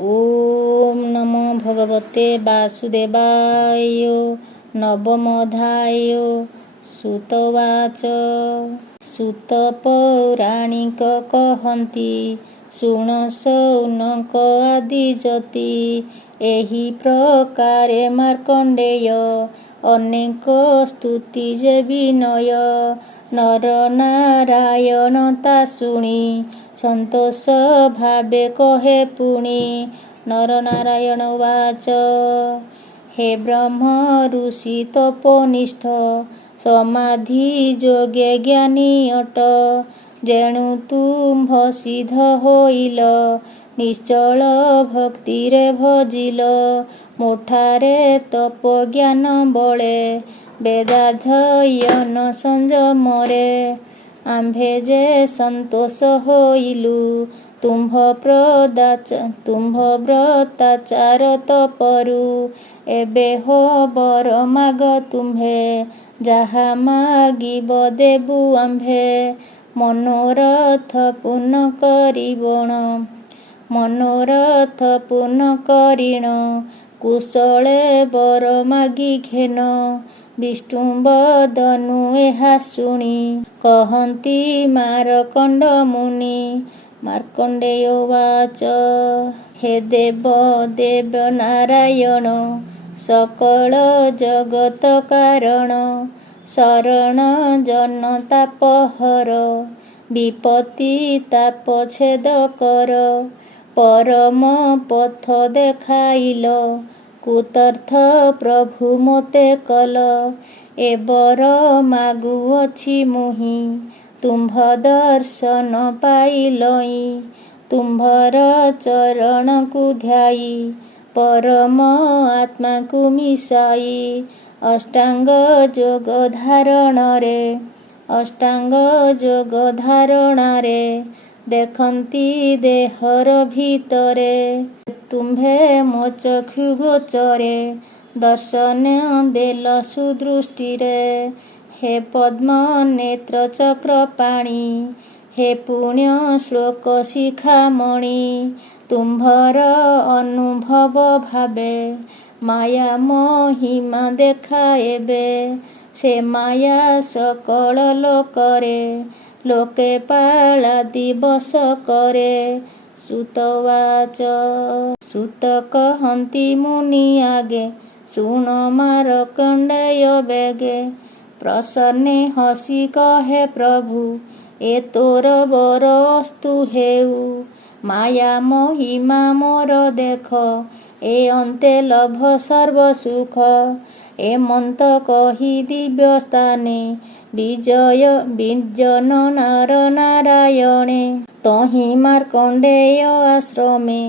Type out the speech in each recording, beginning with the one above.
ओम नमो भगवते वासुदेवाय। नवमोऽध्याय। सुतवाच। सुत पौराणिक कहନ୍ତି ଶୁଣ ସୌନକ ଆଦି ଯତି। ଏହି ପ୍ରକାରେ ମାର୍କଣ୍ଡେୟ ଅନେକ ସ୍ତୁତି ଯେ ବିନୟ। ନର ନାରାୟଣ ତା ଶୁଣି ସନ୍ତୋଷ ଭାବେ କହେ ପୁଣି। ନର ନାରାୟଣ ଉବାଚ। ହେ ବ୍ରହ୍ମ ଋଷି ତପୋନିଷ୍ଠ ସମାଧି ଯୋଗେ ଜ୍ଞାନୀ ଅଟ। ଯେଣୁ ତୁମ୍ଭ ସିଦ୍ଧ ହୋଇଲ ନିଶ୍ଚଳ ଭକ୍ତିରେ ଭଜିଲ। ମୋଠାରେ ତପ ଜ୍ଞାନ ବଳେ ବେଦାଧ୍ୟୟନ ସଂଯମରେ। ଆମ୍ଭେ ଯେ ସନ୍ତୋଷ ହୋଇଲୁ ତୁମ୍ଭ ବ୍ରତାଚାର ତପରୁ। ଏବେ ହୋ ବର ମାଗ ତୁମ୍ଭେ ଯାହା ମାଗିବ ଦେବୁ ଆମ୍ଭେ। ମନୋରଥ ପୂର୍ଣ୍ଣ କରିଣ କୁଶଳେ ବର ମାଗି ଘେନ। ବିଷ୍ଣୁ ବଦନୁ ଏହା ଶୁଣି କହନ୍ତି ମାରକଣ୍ଡ ମୁନି। ମାର୍କଣ୍ଡେୟ ଉବାଚ। ହେ ଦେବ ଦେବ ନାରାୟଣ ସକଳ ଜଗତ କାରଣ। ଶରଣ ଜନ ତାପହର ବିପତ୍ତି ତାପ ଛେଦ କର। ପରମ ପଥ ଦେଖାଇଲ କୃତାର୍ଥ ପ୍ରଭୁ ମୋତେ କଲ। ଏ ବର ମାଗୁଅଛି ମୁହିଁ ତୁମ୍ଭ ଦର୍ଶନ ପାଇଲଇଁ। ତୁମ୍ଭର ଚରଣକୁ ଧ୍ୟାଇ ପରମ ଆତ୍ମାକୁ ମିଶାଇ। ଅଷ୍ଟାଙ୍ଗ ଯୋଗ ଧାରଣାରେ ଦେଖନ୍ତି ଦେହର ଭିତରେ। ତୁମ୍ଭେ ମୋ ଚକ୍ଷୁ ଗୋଚରେ ଦର୍ଶନ ଦେଲ ସୁଦୃଷ୍ଟିରେ। ହେ ପଦ୍ମ ନେତ୍ର ଚକ୍ରପାଣି ହେ ପୁଣ୍ୟ ଶ୍ଲୋକ ଶିଖାମଣି। ତୁମ୍ଭର ଅନୁଭବ ଭାବେ ମାୟା ମହିମା ଦେଖାଏବେ। ସେ ମାୟା ସକଳ ଲୋକରେ ଲୋକେ ପାଳା ଦିବସ କରେ। ସୁତ ଉବାଚ। ସୁତ କହନ୍ତି ମୁନି ଆଗେ ଶୁଣ ମାରକଣ୍ଡେୟ ବେଗେ। ପ୍ରସନ୍ନେ ହସି କହେ ପ୍ରଭୁ ଏ ତୋର ବର ଅସ୍ତୁ ହେଉ। ମାୟା ମହିମା ମୋର ଦେଖ ଏ ଅନ୍ତେ ଲଭ ସର୍ବ ସୁଖ। ଏ ମନ୍ତ କହି ଦିବ୍ୟ ସ୍ଥାନେ ବିଜନ ନର ନାରାୟଣେ। ତହିଁ ମାର୍କଣ୍ଡେୟ ଆଶ୍ରମେ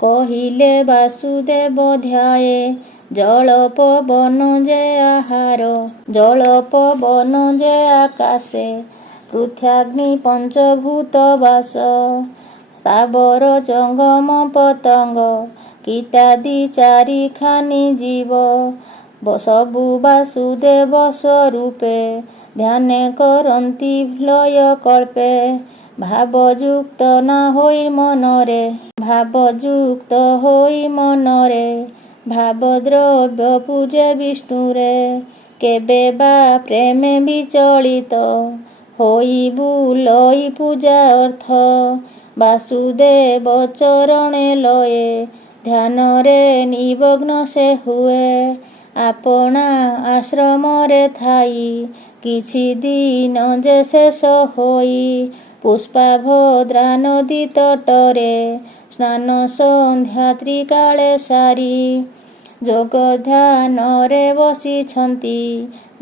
କହିଲେ ବାସୁଦେବ ଧ୍ୟାଏ। ଜଳ ପବନ ଯେ ଆହାର ଜଳ ପବନ ଯେ ଆକାଶେ। ପୃଥ୍ଵାଗ୍ନି ପଞ୍ଚଭୂତ ବାସ ସ୍ଥାବର ଜଙ୍ଗମ ପତଙ୍ଗ। କୀଟାଦି ଚାରିଖାନି ଜୀବ ସବୁ ବାସୁଦେବ ସ୍ୱରୂପେ। ଧ୍ୟାନେ କରନ୍ତି ଲୟ କଳ୍ପେ ଭାବଯୁକ୍ତ ହୋଇ ମନରେ। ଭାବଦ୍ରବ୍ୟ ପୂଜେ ବିଷ୍ଣୁରେ। କେବେ ବା ପ୍ରେମେ ବିଚଳିତ ହୋଇ ବୁଲଇ ପୂଜା ଅର୍ଥ। ବାସୁଦେବ ଚରଣେ ଲୟେ ଧ୍ୟାନରେ ନିମଗ୍ନ ସେ ହୁଏ। ଆପଣା ଆଶ୍ରମରେ ଥାଇ କିଛି ଦିନ ଯେ ଶେଷ ହୋଇ। ପୁଷ୍ପାଭଦ୍ରା ନଦୀ ତଟରେ ସ୍ନାନ ସନ୍ଧ୍ୟା ତ୍ରିକାଳେ ସାରି। ଯୋଗ ଧ୍ୟାନରେ ବସିଛନ୍ତି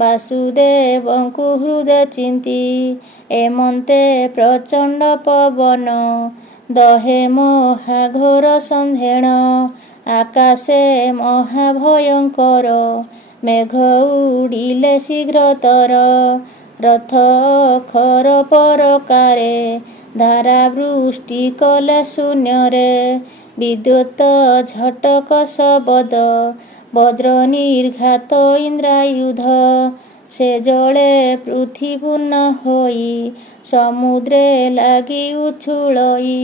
ବାସୁଦେବଙ୍କୁ ହୃଦେ ଚିନ୍ତି। ଏମନ୍ତେ ପ୍ରଚଣ୍ଡ ପବନ ଦହେ ମହାଘୋର ସନ୍ଧେଣ। ଆକାଶେ ମହାଭୟଙ୍କର ମେଘ ଉଡ଼ିଲେ ଶୀଘ୍ରତର। ରଥ ଅଖର ପରକାରେ ଧାରା ବୃଷ୍ଟି କଲେ ଶୂନ୍ୟରେ। ବିଦ୍ୟୁତ ଝଟକ ଶବଦ ବଜ୍ର ନିର୍ଘାତ ଇନ୍ଦ୍ରାୟୁଧ। ସେ ଜଳେ ପୃଥ୍ୱୀ ପୂର୍ଣ୍ଣ ହୋଇ ସମୁଦ୍ରେ ଲାଗି ଉଛୁଳଇ।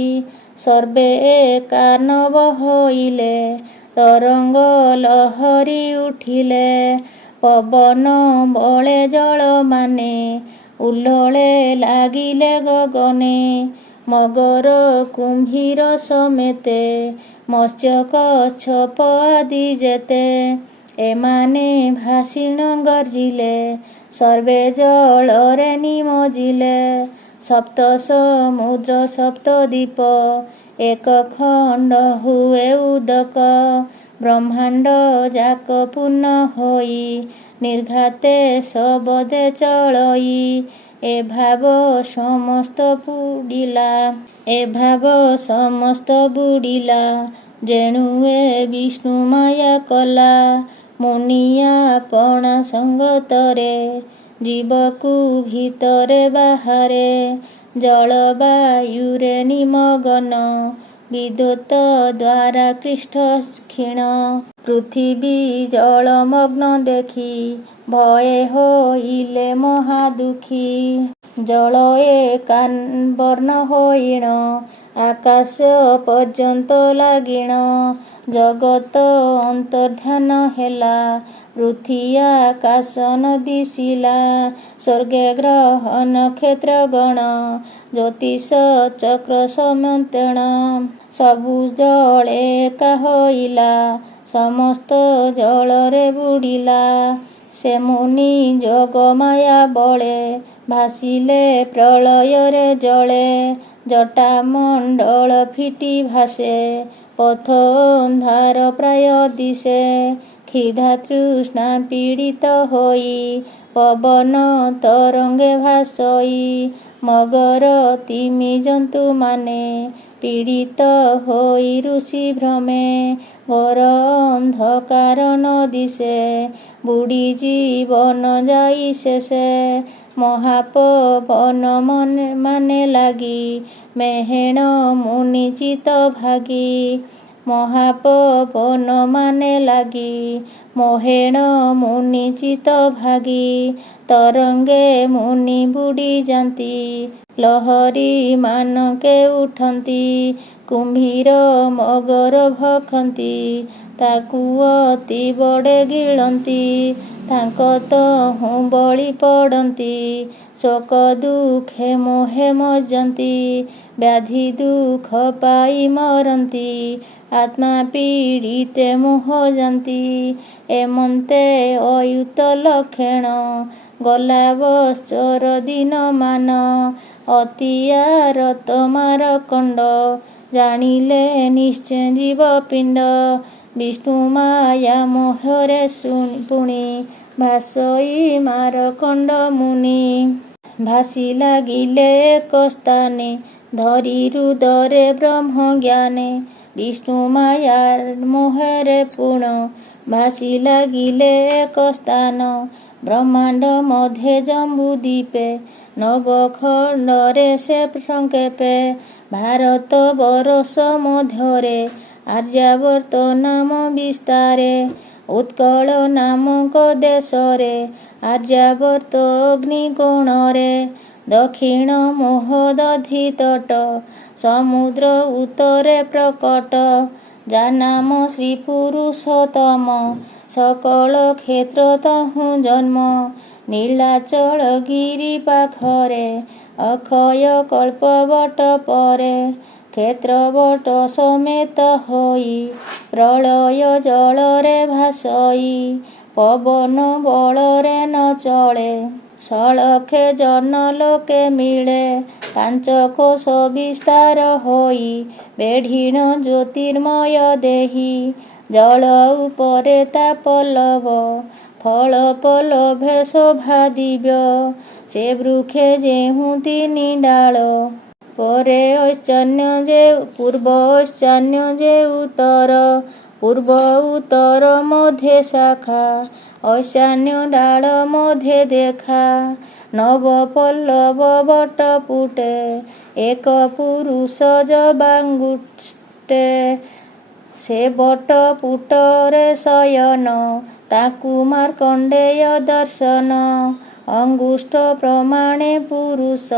ସର୍ବେ ଏକାର୍ଣ୍ଣବ ହୋଇଲେ, ତରଙ୍ଗ ଲହରୀ ଉଠିଲେ। ପବନ ବଳେ ଜଳମାନେ, ଉଲ୍ଲଳେ ଲାଗିଲେ ଗଗନେ। ମଗର କୁମ୍ଭୀର ସମେତେ, ମତ୍ସ୍ୟ କଚ୍ଛପ ଆଦି ଯେତେ, ଏମାନେ ଭାସିଣ ଗର୍ଜିଲେ, ସର୍ବେ ଜଳରେ ନିମଜିଲେ। ସପ୍ତ ସମୁଦ୍ର ସପ୍ତ ଦ୍ୱୀପ, ଏକ ଖଣ୍ଡ ହୁଏ ଉଦକ। ବ୍ରହ୍ମାଣ୍ଡ ଯାକ ପୂର୍ଣ୍ଣ ହୋଇ, ନିର୍ଘାତେ ଶବଦେ ଚଳଇ। ଏ ଭାବ ସମସ୍ତ ବୁଡ଼ିଲା, ଏ ଭାବ ସମସ୍ତ ବୁଡ଼ିଲା, ଯେଣୁ ଏ ବିଷ୍ଣୁ ମାୟା କଲା। ମୁନିଆ ଆପଣା ସଙ୍ଗତରେ, ଜୀବକୁ ଭିତରେ ବାହାରେ। ଜଳବାୟୁରେ ନିମଗ୍ନ, ବିଦ୍ୟୁତ ଦ୍ୱାରା କ୍ଳିଷ୍ଟ କ୍ଷୀଣ। ପୃଥିବୀ ଜଳମଗ୍ନ ଦେଖି, ଭୟେ ହୋଇଲେ ମହାଦୁଃଖୀ। ଜଳ ଏକାବର୍ଣ୍ଣ ହୋଇଣ, ଆକାଶ ପର୍ଯ୍ୟନ୍ତ ଲାଗିଣ। ଜଗତ ଅନ୍ତର୍ଦ୍ଧାନ ହେଲା, ପୃଥ୍ୱୀ ଆକାଶ ନ ଦିଶିଲା। ସ୍ୱର୍ଗେ ଗ୍ରହ ନକ୍ଷତ୍ର ଗଣ, ଜ୍ୟୋତିଷ ଚକ୍ର ସମତେଣ। ସବୁ ଜଳେ ଏକା ହୋଇଲା, ସମସ୍ତ ଜଳରେ ବୁଡ଼ିଲା। ସେ ମୁନି ଯୋଗମାୟା ବଳେ, ଭାସିଲେ ପ୍ରଳୟରେ ଜଳେ। ଜଟାମଣ୍ଡଳ ଫିଟି ଭାସେ, ପଥ ଅନ୍ଧାର ପ୍ରାୟ ଦିଶେ। କ୍ଷୁଧା ତୃଷ୍ଣା ପୀଡ଼ିତ ହୋଇ, ପବନ ତରଙ୍ଗେ ଭାସଇ। ମଗର ତିମି ଜନ୍ତୁମାନେ, ପୀଡ଼ିତ ହୋଇ ଋଷି ଭ୍ରମେ। ଘୋର ଅନ୍ଧକାର ନ ଦିଶେ, ବୁଡ଼ି ଜୀବନ ଯାଇ ଶେଷେ। ମହାପବନ ମାନେ ଲାଗି, ମେହେଣ ମୁନି ଚିତ ଭାଗି। ମହାପବନ ମାନେ ଲାଗି, ମହେଣ ମୁନି ଚିତ ଭାଗି। ତରଙ୍ଗେ ମୁନି ବୁଡ଼ି ଯାନ୍ତି, ଲହରୀ ମାନକେ ଉଠନ୍ତି। କୁମ୍ଭୀର ମଗର ଭଖନ୍ତି, ତାକୁ ଅତି ବଡ଼େ ଗିଳନ୍ତି। ତାଙ୍କ ତହୁଁ ବଳି ପଡ଼ନ୍ତି, ଶୋକ ଦୁଃଖେ ମୋହେ ମଜ୍ଜନ୍ତି। ବ୍ୟାଧି ଦୁଃଖ ପାଇ ମରନ୍ତି, ଆତ୍ମା ପୀଡ଼ିତେ ମୋହ ଯାନ୍ତି। ଏମନ୍ତେ ଅୟୁତ ଲକ୍ଷଣ, ଗଲା ବତ୍ସର ଦିନମାନ। ଅତି ଆରତ ମାରକଣ୍ଡ, ଜାଣିଲେ ନିଶ୍ଚେ ଜୀବ ପିଣ୍ଡ। ବିଷ୍ଣୁ ମାୟା ମୋହରେ ପୁଣି, ଭାସଇ ମାରକଣ୍ଡ ମୁନି। ଭାସି ଲାଗିଲେ ଏକ ସ୍ଥାନେ, ଧରି ହୃଦରେ ବ୍ରହ୍ମ ଜ୍ଞାନେ। ବିଷ୍ଣୁ ମାୟା ମୋହରେ ପୁଣ, ଭାସି ଲାଗିଲେ ଏକ ସ୍ଥାନ। ବ୍ରହ୍ମାଣ୍ଡ ମଧ୍ୟେ ଜମ୍ବୁ ଦ୍ୱୀପେ, ନବଖଣ୍ଡରେ ସେ ସଂକ୍ଷେପେ। ଭାରତ ବରଷ ମଧ୍ୟରେ, ଆର୍ଯ୍ୟାବର୍ତ୍ତ ନାମ ବିସ୍ତାରେ। ଉତ୍କଳ ନାମକ ଦେଶରେ, ଆର୍ଯ୍ୟାବର୍ତ୍ତ ଅଗ୍ନିକୋଣରେ। ଦକ୍ଷିଣ ମହୋଦଧି ତଟ, ସମୁଦ୍ର ଉତ୍ତରେ ପ୍ରକଟ। ଯାନାମ ଶ୍ରୀ ପୁରୁଷୋତ୍ତମ, ସକଳ କ୍ଷେତ୍ର ତହୁଁ ଜନ୍ମ। ନୀଳାଚଳ ଗିରି ପାଖରେ, ଅକ୍ଷୟ କଳ୍ପ ବଟ ପରେ। କ୍ଷେତ୍ର ବଟ ସମେତ ହୋଇ, ପ୍ରଳୟ ଜଳରେ ଭାସଇ। ପବନ ବଳରେ ନ ଚଳେ, ସଳଖେ ଜନ ଲୋକେ ମିଳେ। ପାଞ୍ଚ କୋଶ ବିସ୍ତାର ହୋଇ, ବେଢ଼ିଣ ଜ୍ୟୋତିର୍ମୟ ଦେହି। ଜଳ ଉପରେ ତା ପଲ୍ଲବ, ଫଳ ପଲ୍ଲଭେ ଶୋଭା ଦିବ୍ୟ। ସେ ବୃକ୍ଷେ ଯେହୁ ତିନି ଡାଳ, ପରେ ଐଶାନ୍ୟ ପୂର୍ବ ଈଶାନ୍ୟ ଯେ ଉତ୍ତର। ପୂର୍ବ ଉତ୍ତର ମଧ୍ୟେ ଶାଖା, ଈଶାନ୍ୟ ଡାଳ ମଧ୍ୟେ ଦେଖା। ନବ ପଲ୍ଲବ ବଟ ପୁଟେ, ଏକ ପୁରୁଷ ଜବାଙ୍ଗୁଷ୍ଟେ। ସେ ବଟ ପୁଟରେ ଶୟନ, ତାକୁ ମାର୍କଣ୍ଡେୟ ଦର୍ଶନ। ଅଙ୍ଗୁଷ୍ଠ ପ୍ରମାଣେ ପୁରୁଷ,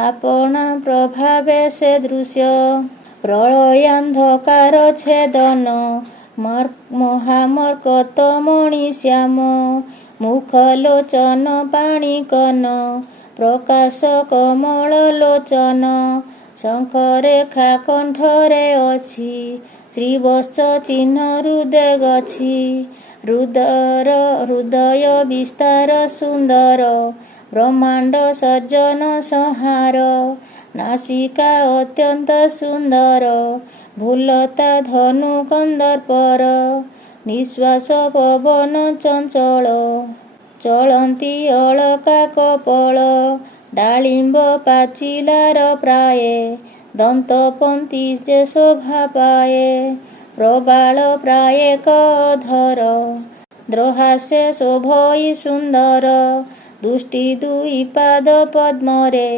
ଆପଣା ପ୍ରଭାବେ ସେ ଦୃଶ୍ୟ। ପ୍ରଳୟାନ୍ଧକାର ଛେଦନ ମହାମର୍କତ ମଣି ଶ୍ୟାମ ମୁଖଲୋଚନ ପାଣିକନ ପ୍ରକାଶ କମଳ ଲୋଚନ ଶଙ୍ଖରେଖା କଣ୍ଠରେ ଅଛି ଶ୍ରୀବତ୍ସ ଚିହ୍ନ ହୃଦେ ଗଛି ହୃଦୟ ବିସ୍ତାର ସୁନ୍ଦର ବ୍ରହ୍ମାଣ୍ଡ ସର୍ଜନ ସଂହାର ନାସିକା ଅତ୍ୟନ୍ତ ସୁନ୍ଦର ଭୁଲତା ଧନୁ କନ୍ଦର୍ପର ନିଶ୍ୱାସ ପବନ ଚଞ୍ଚଳ ଚଳନ୍ତି ଅଳକା କପଳ ଡାଳିମ୍ବ ପାଚିଲାର ପ୍ରାୟେ ଦନ୍ତପନ୍ତି ଯେ ଶୋଭା ପାଏ ପ୍ରବାଳ ପ୍ରାୟେ କଧର ଦ୍ରୋହାସେ ଶୋଭଇ ସୁନ୍ଦର ଦୁଷ୍ଟି ଦୁଇ ପାଦ ପଦ୍ମରେ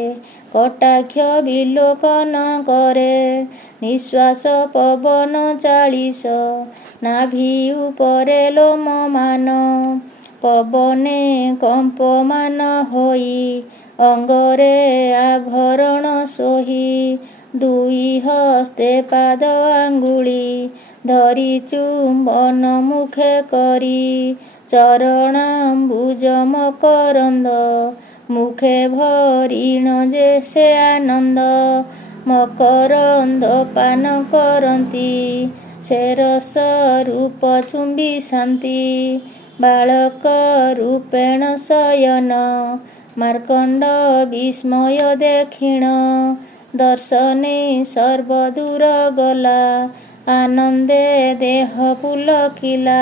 କଟାକ୍ଷ ବିଲୋକନ କରେ ନିଶ୍ୱାସ ପବନ 40 ନାଭି ଉପରେ ଲୋମମାନ ପବନେ କମ୍ପମାନ ହୋଇ ଅଙ୍ଗରେ ଆଭରଣ সোহি ଦୁଇ ହସ୍ତେ ପାଦ ଆଙ୍ଗୁଳି ଧରି ଚୁମ୍ବନ ମୁଖେ କରି ଚରଣାମ୍ବୁଜ ମକରନ୍ଦ ମୁଖେ ଭରିଣ ଯେ ସେ ଆନନ୍ଦ ମକରନ୍ଦ ପାନ କରନ୍ତି ସେ ରସ ରୂପ ଚୁମ୍ବି ଶାନ୍ତି ବାଳକ ରୂପେଣ ଶୟନ ମାର୍କଣ୍ଡ ବିସ୍ମୟ ଦେଖିଣ ଦର୍ଶନେ ସର୍ବଦୂର ଗଲା ଆନନ୍ଦେ ଦେହ ପୁଲକିଲା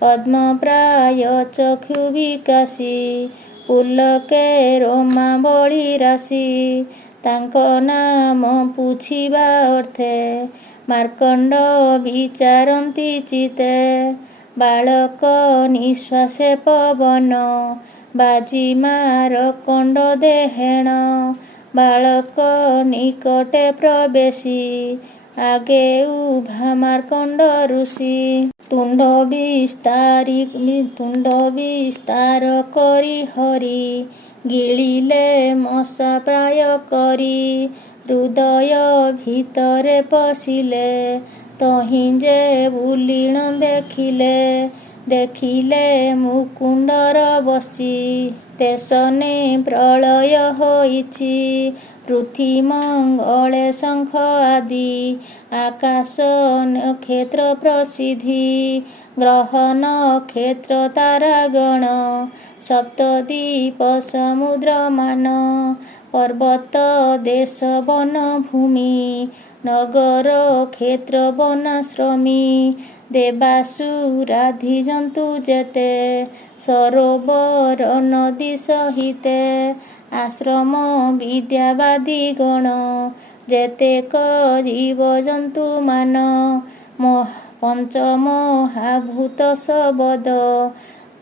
ପଦ୍ମପ୍ରାୟ ଚକ୍ଷୁ ବିକାଶୀ ପୁଲକେ ରୋମାବଳୀ ରାଶି ତାଙ୍କ ନାମ ପୁଛିବା ଅର୍ଥେ ମାର୍କଣ୍ଡ ବିଚାରନ୍ତି ଚିତେ ବାଳକ ନିଶ୍ୱାସେ ପବନ ବାଜି ମାରକଣ୍ଡ ଦେହେଣ ବାଳକ ନିକଟେ ପ୍ରବେଶୀ ଆଗେ ଉଭା ମାର୍କଣ୍ଡ ଋଷି ତୁଣ୍ଡ ବିସ୍ତାର କରି ହରି ଗିଳିଲେ ମଶା ପ୍ରାୟ କରି ହୃଦୟ ଭିତରେ ପଶିଲେ ତହିଁ ଯେ ବୁଲିଣ ଦେଖିଲେ ମୁକୁଣ୍ଡର ବସି ତେସନେ ପ୍ରଳୟ ହୋଇଛି ପୃଥ୍ୱୀ ମଙ୍ଗଳେ ଶଙ୍ଖ ଆଦି ଆକାଶ ନକ୍ଷତ୍ର ପ୍ରସିଦ୍ଧି ଗ୍ରହ ନକ୍ଷତ୍ର ତାରାଗଣ ସପ୍ତଦ୍ୱୀପ ସମୁଦ୍ରମାନ ପର୍ବତ ଦେଶ ବନ ଭୂମି ନଗର କ୍ଷେତ୍ର ବନାଶ୍ରମୀ ଦେବାସୁରାଧି ଜନ୍ତୁ ଯେତେ ସରୋବର ନଦୀ ସହିତେ ଆଶ୍ରମ ବିଦ୍ୟାବାଦୀ ଗଣ ଯେତେକ ଜୀବଜନ୍ତୁମାନ ପଞ୍ଚମହାଭୂତ ଶବଦ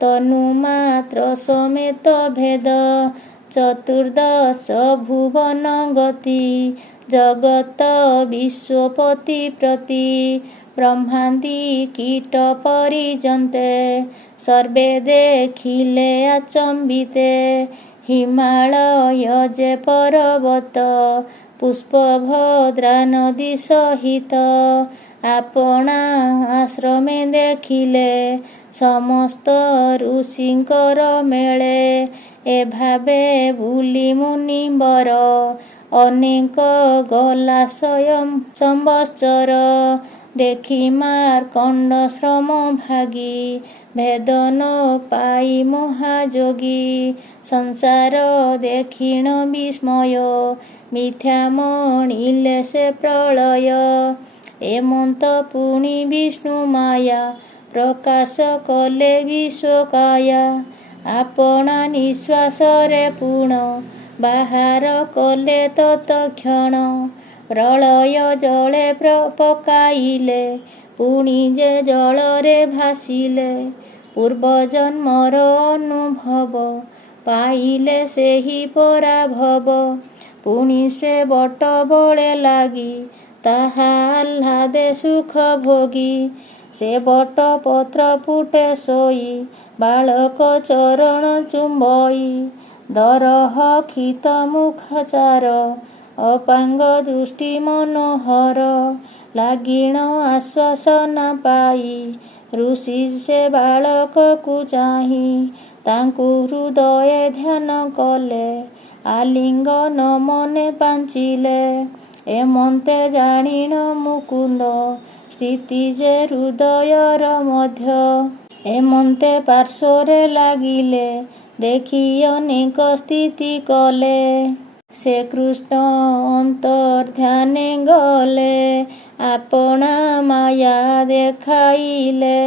ତନୁମାତ୍ର ସಮೇତ ଭେଦ ଚତୁର୍ଦ୍ଦଶ ଭୁବନ ଗତି ଜଗତ ବିଶ୍ୱପତି ପ୍ରତି ବ୍ରହ୍ମାଦି କୀଟ ପରିଜନ୍ତେ ସର୍ବେ ଦେଖିଲେ ଆଚମ୍ବିତେ ହିମାଳୟ ଯେ ପର୍ବତ ପୁଷ୍ପଭଦ୍ରା ନଦୀ ସହିତ ଆପଣା ଆଶ୍ରମେ ଦେଖିଲେ ସମସ୍ତ ଋଷିଙ୍କର ମେଳେ ଏଭାବେ ବୁଲି ମୁନିବର ଅନେକ ଗଲା ସମ୍ବତ୍ସର ଦେଖି ମାର୍କଣ୍ଡ ଶ୍ରମ ଭାଗୀ ଭେଦନ ପାଇ ମହାଯୋଗୀ ସଂସାର ଦେଖିଣ ବିସ୍ମୟ ମିଥ୍ୟା ମଣିଲେ ସେ ପ୍ରଳୟ ଏମନ୍ତ ପୁଣି ବିଷ୍ଣୁ ମାୟା ପ୍ରକାଶ କଲେ ବିଶ୍ୱକାୟା ଆପଣା ନିଶ୍ୱାସରେ ପୁଣ ବାହାର କଲେ ତତ୍କ୍ଷଣ ପ୍ରଳୟ ଜଳେ ପକାଇଲେ ପୁଣି ଯେ ଜଳରେ ଭାସିଲେ ପୂର୍ବଜନ୍ମର ଅନୁଭବ ପାଇଲେ ସେହି ପରାଭବ ପୁଣି ସେ ବଟ ବଳେ ଲାଗି ତାହା ଆହ୍ଲାଦେ ସୁଖ ଭୋଗୀ ସେ ବଟ ପତ୍ର ଫୁଟେ ଶୋଇ ବାଳକ ଚରଣ ଚୁମ୍ବଇ ଦରହ କ୍ଷିତ ମୁଖଚାର ଅପାଙ୍ଗ ଦୃଷ୍ଟି ମନୋହର ଲାଗିଣ ଆଶ୍ୱାସନା ପାଇ ଋଷି ସେ ବାଳକକୁ ଚାହିଁ ତାଙ୍କୁ ହୃଦୟେ ଧ୍ୟାନ କଲେ ଆଲିଙ୍ଗନ ମନେ ପାଞ୍ଚିଲେ ଏମନ୍ତେ ଜାଣିଣ ମୁକୁନ୍ଦ ସ୍ଥିତି ଯେ ହୃଦୟର ମଧ୍ୟ ଏମନ୍ତେ ପାର୍ଶ୍ୱରେ ଲାଗିଲେ ଦେଖି ଅନେକ ସ୍ଥିତି କଲେ ସେ କୃଷ୍ଣ ଅନ୍ତର୍ଧ୍ୟାନେ ଗଲେ ଆପଣା ମାୟା ଦେଖାଇଲେ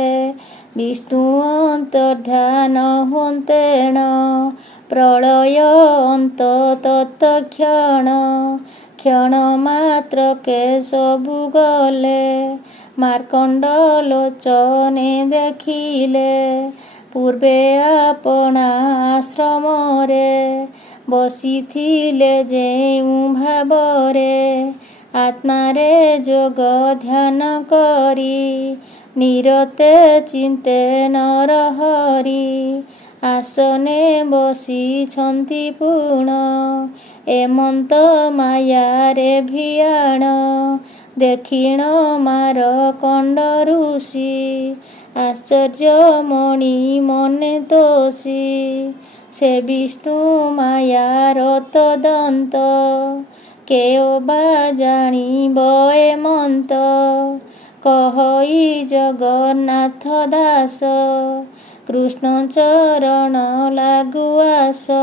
ବିଷ୍ଣୁ ଅନ୍ତର୍ଧ୍ୟାନ ହୁଅନ୍ତେଣ ପ୍ରଳୟ ଅନ୍ତ ତତ୍କ୍ଷଣ କ୍ଷଣ ମାତ୍ରକେ ସବୁ ଗଲେ ମାର୍କଣ୍ଡ ଲୋଚନେ ଦେଖିଲେ ପୂର୍ବେ ଆପଣା ଆଶ୍ରମରେ ବସିଥିଲେ ଯେଉଁ ଭାବରେ ଆତ୍ମାରେ ଯୋଗ ଧ୍ୟାନ କରି ନିରତେ ଚିନ୍ତେ ନରହରି ଆସନେ ବସିଛନ୍ତି ପୁଣ ଏମନ୍ତ ମାୟାରେ ଭିଆଣ ଦେଖିଣ ମାରକଣ୍ଡ ଋଷି ଆଶ୍ଚର୍ଯ୍ୟ ମଣି ମନେ ତୋଷି ସେ ବିଷ୍ଣୁ ମାୟାର ତଦନ୍ତ କେଓବା ଜାଣିବ ଏମନ୍ତ କହଇ ଜଗନ୍ନାଥ ଦାସ କୃଷ୍ଣ ଚରଣ ଲାଗୁ ଆସ।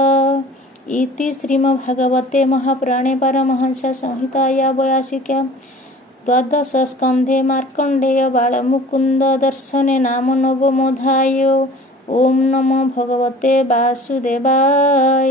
ଇତି ଶ୍ରୀମଦ୍ଭାଗବତେ ମହାପୁରାଣେ ପାରମହଂସ ସଂହିତାୟା 82 ଦ୍ୱାଦଶ ସ୍କନ୍ଧେ ମାର୍କଣ୍ଡେୟ ବାଳମୁକୁନ୍ଦ ଦର୍ଶନେ ନାମ ନବମୋଧ୍ୟାୟ। ଓಂ ନମୋ ଭଗବତେ ବାସୁଦେବାୟ।